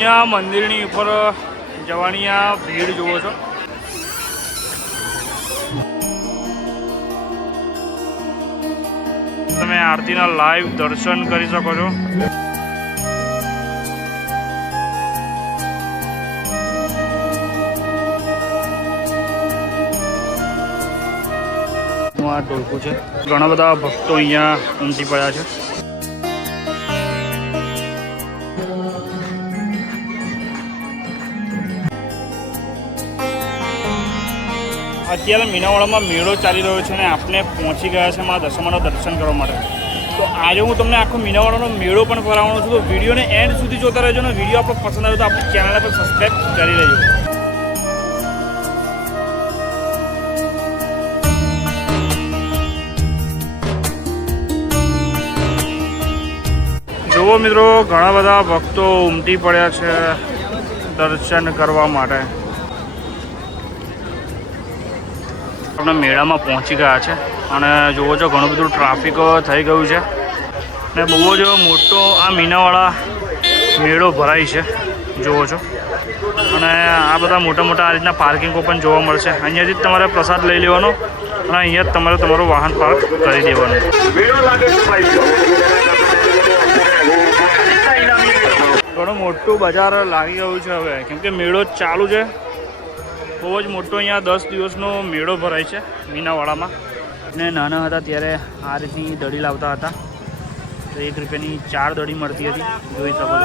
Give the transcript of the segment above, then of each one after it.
यहाँ मंदिर ऊपर जवानी आ भीड़ जुओ छो। तमे आरती ना लाइव दर्शन करी सको छो। आ टोलकू है, घणा बधा भक्तो अहींया उमटी पड्या छे। અત્યારે મીનાવાડામાં મેળો ચાલી રહ્યો છે અને આપણે પહોંચી ગયા છે મારા દશામાના દર્શન કરવા માટે। તો આજે હું તમને આખો મીનાવાડાનો મેળો પણ કરાવવાનો છું। તો વિડીયોને એન્ડ સુધી જોતા રહેજો ને વિડીયો આપણો પસંદ આવે તો આપણી ચેનલને પણ સબસ્ક્રાઈબ કરી લેજો। જુઓ મિત્રો, ઘણા બધા ભક્તો ઉમટી પડ્યા છે દર્શન કરવા માટે। આપણે મેળામાં પહોંચી ગયા છે અને જુઓ છો ઘણું બધું ટ્રાફિક થઈ ગયું છે ને બહુ જ મોટો આ મીનાવાળા મેળો ભરાય છે જુઓ છો। અને આ બધા મોટા મોટા આ રીતના પાર્કિંગો પણ જોવા મળશે। અહીંયાથી જ તમારે પ્રસાદ લઈ લેવાનો અને અહીંયા જ તમારે તમારું વાહન પાર્ક કરી દેવાનું। ઘણું મોટું બજાર લાગી ગયું છે હવે, કેમ કે મેળો ચાલુ છે। બહુ જ મોટો અહીંયા 10 દિવસનો મેળો ભરાય છે મીનાવાડામાં। ને નાના હતા ત્યારે આ રીતની દડી લાવતા હતા તો 1 રૂપિયાની 4 દડી મળતી હતી, જોઈ શકો છો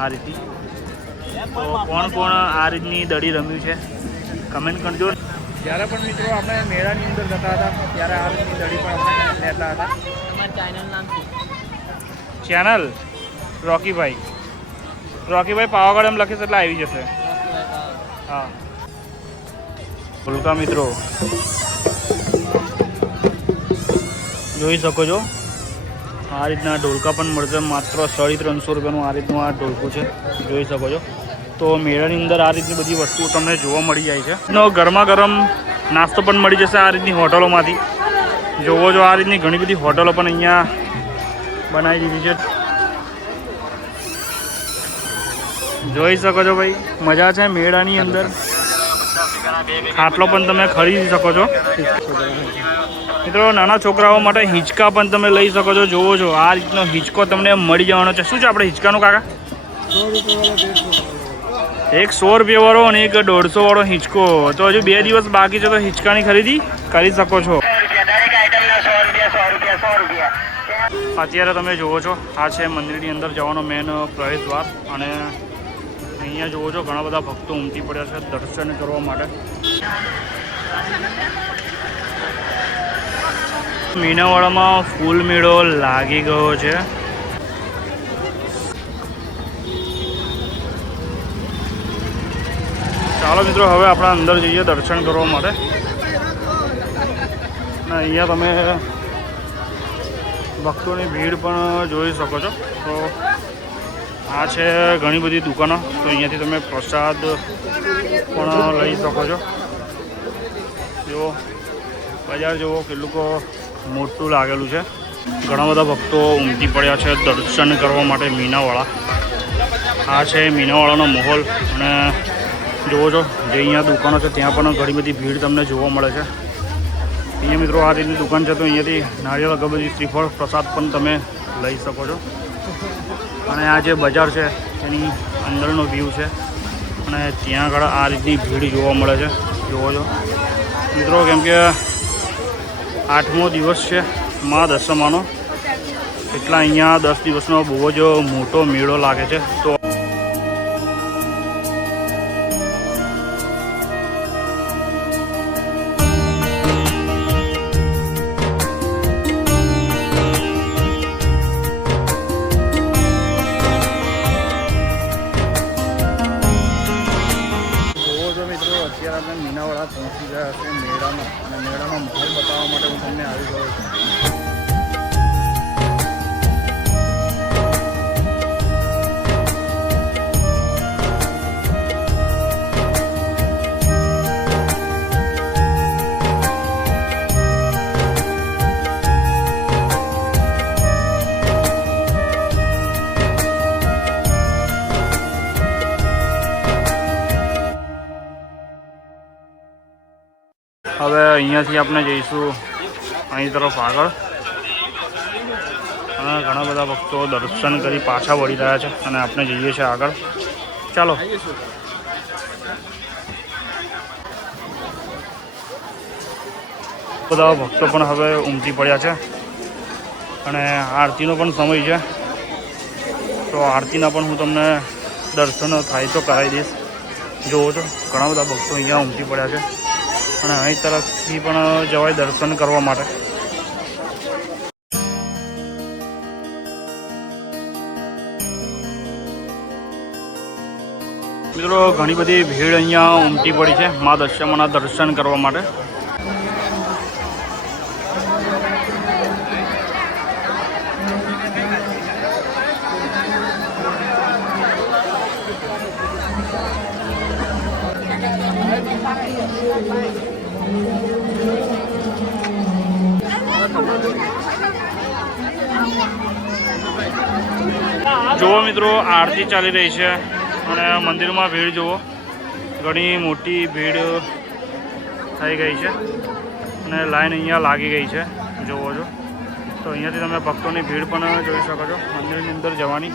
આ રીતની। તો કોણ કોણ આ રીતની દડી રમ્યું છે કમેન્ટ કરજો। જ્યારે પણ મિત્રો આપણે મેળાની અંદર જતા હતા ત્યારે આ રીતની દડી પણ આપણે લેતા હતા। ચેનલ રોકીભાઈ પાવાગઢ એમ લખીશ એટલે આવી જશે। હા ભૂલકા મિત્રો જોઈ શકો છો આ રીતના ઢોલકા પણ મળશે માત્ર 350 રૂપિયાનું। આ રીતનું આ ઢોલકું છે જોઈ શકો છો। તો મેળાની અંદર આ રીતની બધી વસ્તુઓ તમને જોવા મળી જાય છે। ગરમા ગરમ નાસ્તો પણ મળી જશે આ રીતની હોટલોમાંથી। જોવો છો આ રીતની ઘણી બધી હોટલો પણ અહીંયા બનાવી દીધી છે, જોઈ શકો છો ભાઈ। મજા છે મેળાની અંદર। ખાટલો પણ તમે ખરીદી શકો છો મિત્રો। નાના છોકરાઓ માટે હિંચકા પણ તમે લઈ શકો છો। જોવો છો આ રીતનો હિંચકો તમને મળી જવાનો છે। શું છે આપણે હિંચકાનું કાકા? એક 100 રૂપિયા વાળો અને એક 150 વાળો હિંચકો। તો હજુ 2 દિવસ બાકી છે તો હિંચકાની ખરીદી કરી શકો છો। અત્યારે તમે જુઓ છો આ છે મંદિરની અંદર જવાનો મેન પ્રવેશ દ્વાર અને અહીંયા જુઓ છો ઘણા બધા ભક્તો ઉમટી પડ્યા છે દર્શન કરવા માટે। મીનાવાડામાં ફૂલ મેળો લાગી ગયો છે। ચાલો મિત્રો હવે આપણે અંદર જઈએ દર્શન કરવા માટે। અને અહીંયા તમે ભક્તોની ભીડ પણ જોઈ શકો છો। તો આ છે ઘણી બધી દુકાનો, તો અહીંયાથી તમે પ્રસાદ પણ લઈ શકો છો। જુઓ બજાર જુઓ કેટલું મોટું લાગેલું છે। ઘણા બધા ભક્તો ઉમટી પડ્યા છે દર્શન કરવા માટે મીનાવાડા। આ છે મીનાવાડાનો માહોલ અને જુઓ છો જે અહીંયા દુકાનો છે ત્યાં પણ ઘણી બધી ભીડ તમને જોવા મળે છે। અહીંયા મિત્રો આ રીતની દુકાન છે તો અહીંયાથી નારિયેળ અગરબત્તી શ્રીફળ પ્રસાદ પણ તમે લઈ શકો છો। અને આ જે બજાર છે એની અંદરનો વ્યૂ છે અને ત્યાં આગળ આ રીતની ભીડ જોવા મળે છે જુઓ છો મિત્રો। કેમ કે 8મો દિવસ છે મા દશામાનો, એટલા અહીંયા 10 દિવસનો બહુ જ મોટો મેળો લાગે છે। તો અત્યારે આપણે મીનાવાડા પહોંચી ગયા છે મેળામાં અને મેળાનો માહોલ બતાવવા માટે હું તમને આવી ગયો છું। અહીંયાથી આપણે જઈશું અહીં તરફ આગળ, અને ઘણા બધા ભક્તો દર્શન કરી પાછા વળી રહ્યા છે અને આપણે જઈએ છીએ આગળ. ચાલો. બધા ભક્તો પણ હવે ઉમટી પડ્યા છે અને આરતીનો પણ સમય છે, તો આરતીના પણ હું તમને દર્શન થાય તો કરાવી દઈશ. જોવો છો ઘણા બધા ભક્તો અહીંયા ઉમટી પડ્યા છે અને અહીં તરફથી પણ જવાય દર્શન કરવા માટે. મિત્રો ઘણી બધી ભીડ અહીંયા ઉમટી પડી છે મા દશામાના દર્શન કરવા માટે. જુઓ મિત્રો, આરતી ચાલી રહી છે અને મંદિરમાં ભીડ જુઓ, ઘણી મોટી ભીડ થઈ ગઈ છે અને લાઈન અહીંયા લાગી ગઈ છે. જુઓ છો તો અહીંયાથી તમે ભક્તોની ભીડ પણ જોઈ શકો છો. મંદિરની અંદર જવાની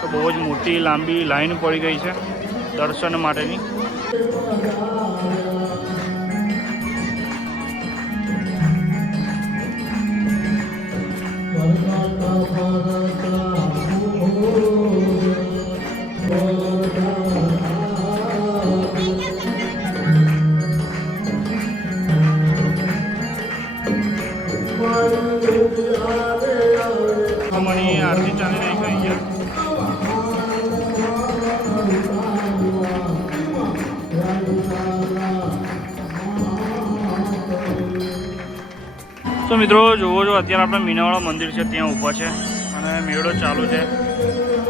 તો બહુ જ મોટી લાંબી લાઈન પડી ગઈ છે દર્શન માટેની. મણી આરતી ચાલી રહી છે અહીંયા. તો મિત્રો જુઓ છો, અત્યારે આપણે મીનાવાળા મંદિર છે ત્યાં ઊભા છે અને મેળો ચાલુ છે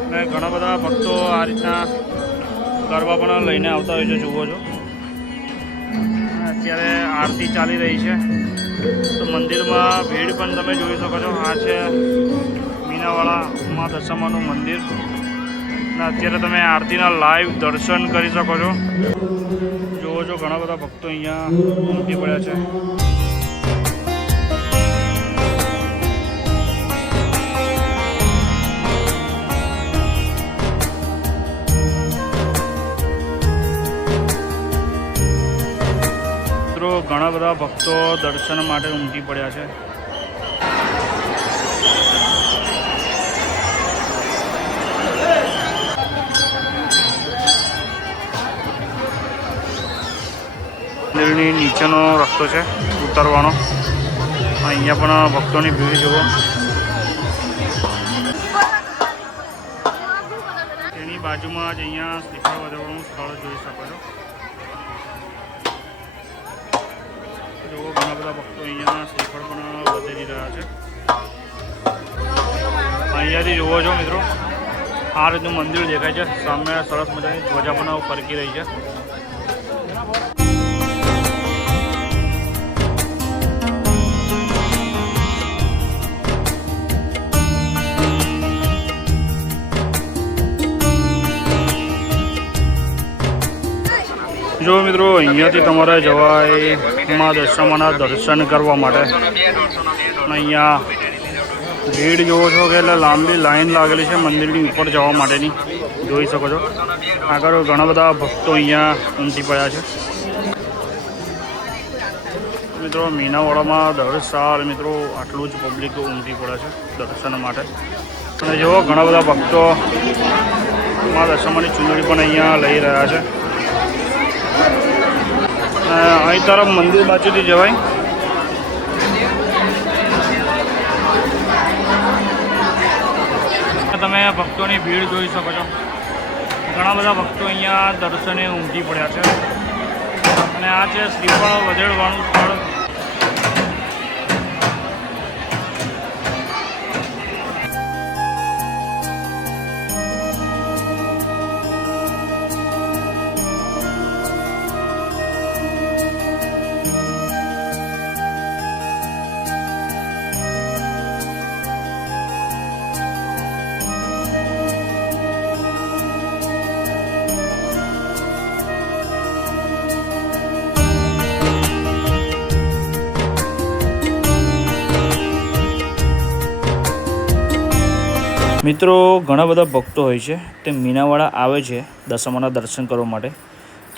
અને ઘણા બધા ભક્તો આ રીતના ગરબા પણ લઈને આવતા હોય છે. જુઓ છો અત્યારે આરતી ચાલી રહી છે તો મંદિરમાં ભીડ પણ તમે જોઈ શકો છો. આ છે મીનાવાળા મા દશામાનું મંદિર અને અત્યારે તમે આરતીના લાઈવ દર્શન કરી શકો છો. જુઓ છો ઘણા બધા ભક્તો અહીંયા ઉમટી પડ્યા છે. ઘણા બધા ભક્તો દર્શન માટે ઉમટી પડ્યા છે. મંદિરની નીચેનો રસ્તો છે ઉતરવાનો. અહીંયા પણ ભક્તોની ભીડ જુઓ. તેની બાજુમાં જ અહીંયા શ્રીફળ વધારવાનું સ્થળ જોઈ શકો છો. જુઓ ઘણા બધા ભક્તો અહીંયા શ્રીફળ પણ વધેરી રહ્યા છે. અહીંયાથી જુઓ છો મિત્રો, આ રીતનું મંદિર દેખાય છે. સામે સરસ મજાની ધ્વજા પણ ફરકી રહી છે. જો મિત્રો, અહીંયાથી તમારે જવાય મા દશામાના દર્શન કરવા માટે. અહીંયા ભીડ જોવો છો કે એટલે લાંબી લાઈન લાગેલી છે મંદિરની ઉપર જવા માટેની. જોઈ શકો છો આગળ ઘણા બધા ભક્તો અહીંયા ઉમટી પડ્યા છે. મિત્રો મીનાવાડામાં દર સાલ મિત્રો આટલું જ પબ્લિક ઉમટી પડે છે દર્શન માટે. અને જુઓ ઘણા બધા ભક્તો મા દશામાની ચૂંદડી પણ અહીંયા લઈ રહ્યા છે. અહીં તરફ મંદિર બાજુથી જવાય. તમે ભક્તોની ભીડ જોઈ શકો છો. ઘણા બધા ભક્તો અહીંયા દર્શને ઉમટી પડ્યા છે અને આ છે શ્રીફળ વધેરવાનું સ્થળ. મિત્રો ઘણા બધા ભક્તો હોય છે તે મીનાવાડા આવે છે દશામાના દર્શન કરવા માટે,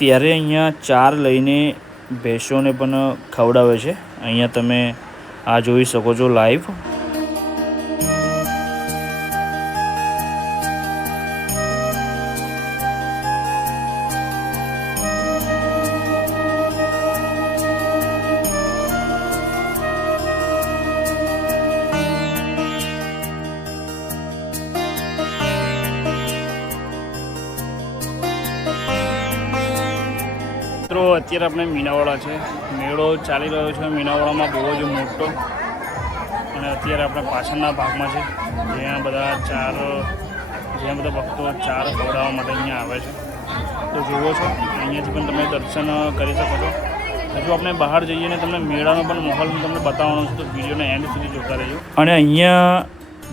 ત્યારે અહીંયા ચાર લઈને ભેંસોને પણ ખવડાવે છે. અહીંયા તમે આ જોઈ શકો છો લાઈવ. મિત્રો અત્યારે આપણે મીનાવાડા છે, મેળો ચાલી રહ્યો છે મીનાવાડામાં બહુ જ મોટો, અને અત્યારે આપણે પાછળના ભાગમાં છે જ્યાં બધા ભક્તો ચાર ખવડાવવા માટે અહીંયા આવે છે. તો જુઓ છો અહીંયાથી પણ તમે દર્શન કરી શકો છો. હજુ આપણે બહાર જઈએ ને તમને મેળાનો પણ માહોલ હું તમને બતાવવાનો છું, તો વિડીયોને એન્ડ સુધી જોતા રહેજો. અને અહીંયા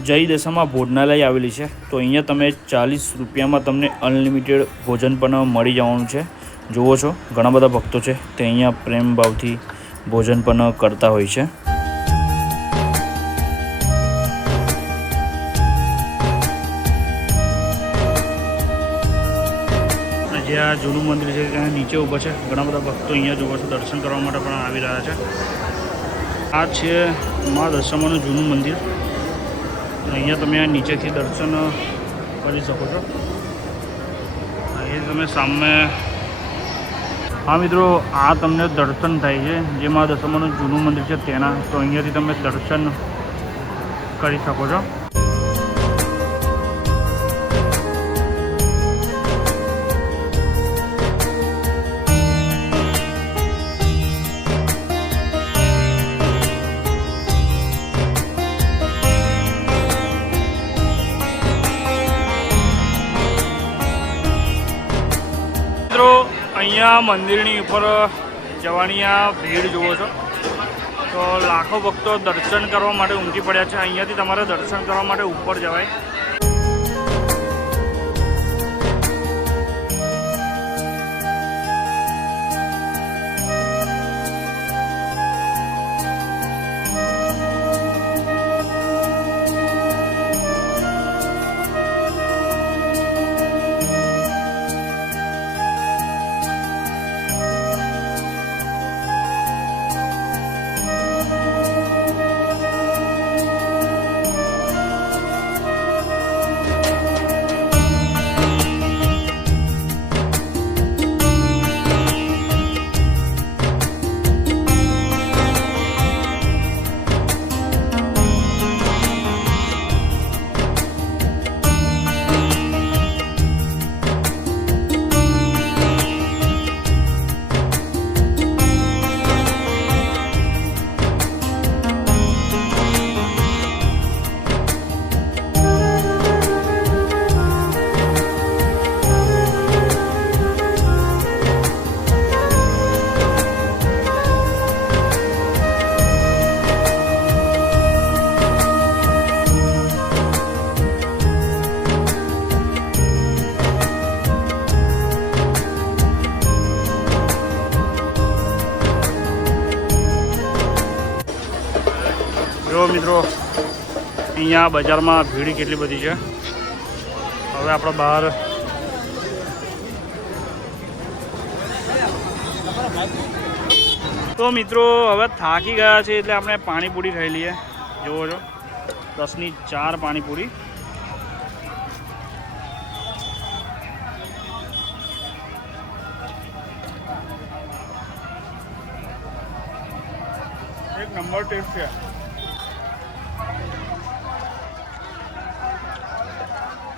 જય દશામાં ભોજનાલય આવેલી છે, તો અહીંયા તમે 40 રૂપિયામાં તમને અનલિમિટેડ ભોજન પણ મળી જવાનું છે. જુઓ છો ઘણા બધા ભક્તો છે તે અહીંયા પ્રેમ ભાવથી ભોજન પણ કરતા હોય છે. જે આ જૂનું મંદિર છે ત્યાં નીચે ઊભા છે ઘણા બધા ભક્તો અહીંયા જુઓ છો દર્શન કરવા માટે પણ આવી રહ્યા છે. આ છે મા દશામાનું જૂનું મંદિર. અહીંયા તમે આ નીચેથી દર્શન કરી શકો છો. અહીં તમે સામે હા મિત્રો, આ તમને દર્શન થાય છે જે મા દશામાનું જૂનું મંદિર છે તેના. તો અહીંયાથી તમે દર્શન કરી શકો છો. મિત્રો અહીંયા મંદિરની ઉપર જવાની આ ભીડ જુઓ છો, તો લાખો ભક્તો દર્શન કરવા માટે ઉમટી પડ્યા છે. અહીંયાથી તમારે દર્શન કરવા માટે ઉપર જવાય. જો મિત્રો અહીંયા બજારમાં ભીડ કેટલી બધી છે. હવે આપણે બહાર તો મિત્રો હવે થાકી ગયા છે એટલે આપણે પાણીપુરી ખાઈ લઈએ. જુઓ છો 10ની 4 પાણીપુરી. એક નંબર ટેસ્ટ છે.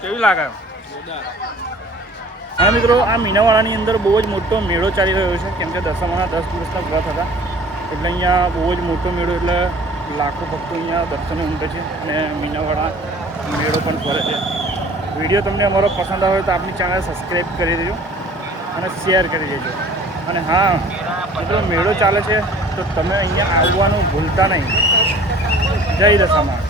કેવી લાગે? હા મિત્રો, આ મીનાવાડાની અંદર બહુ જ મોટો મેળો ચાલી રહ્યો છે, કેમ કે દશામાના 10 દિવસના વ્રત હતા એટલે અહીંયા બહુ જ મોટો મેળો, એટલે લાખો ભક્તો અહીંયા દર્શને ઉમટે છે અને મીનાવાડા મેળો પણ ફરે છે. વિડીયો તમને અમારો પસંદ આવે તો આપણી ચેનલ સબસ્ક્રાઈબ કરી દેજો અને શેર કરી દેજો. અને હા મિત્રો, મેળો ચાલે છે તો તમે અહીંયા આવવાનું ભૂલતા નહીં. જય દશામાં.